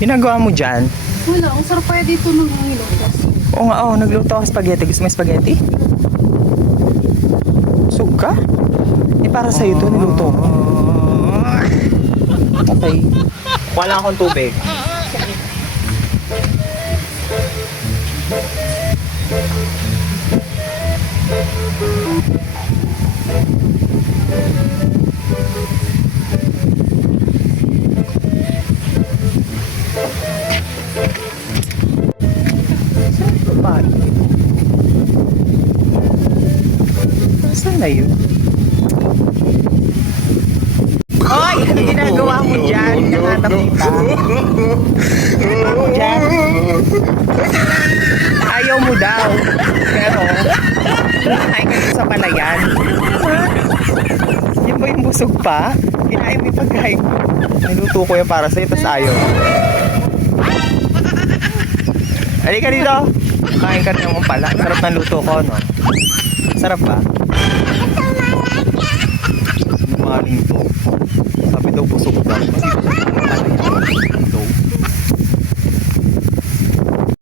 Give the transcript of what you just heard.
Ginagawa mo dyan? Wala, ang sarap kaya dito nung nilutas. Oo nga, nagluto ako spaghetti. Gusto mo yung spaghetti? Suka? Para sa'yo to, niluto ko. Okay. Kuha lang akong tubig. Saan na yun? Hoy! Ano ginagawa mo dyan? Nakahanap kita. Ginagawa mo dyan? Ayaw mo daw. Pero, kinain ka sa palayan. Yan ba yung busog pa? Kinain mo yung pagkain. Niluto ko yan para sa'yo, tas ayaw. Halika dito. Kain ka naman pala. Sarap ng luto ko, no? Sarap ba? Maling to.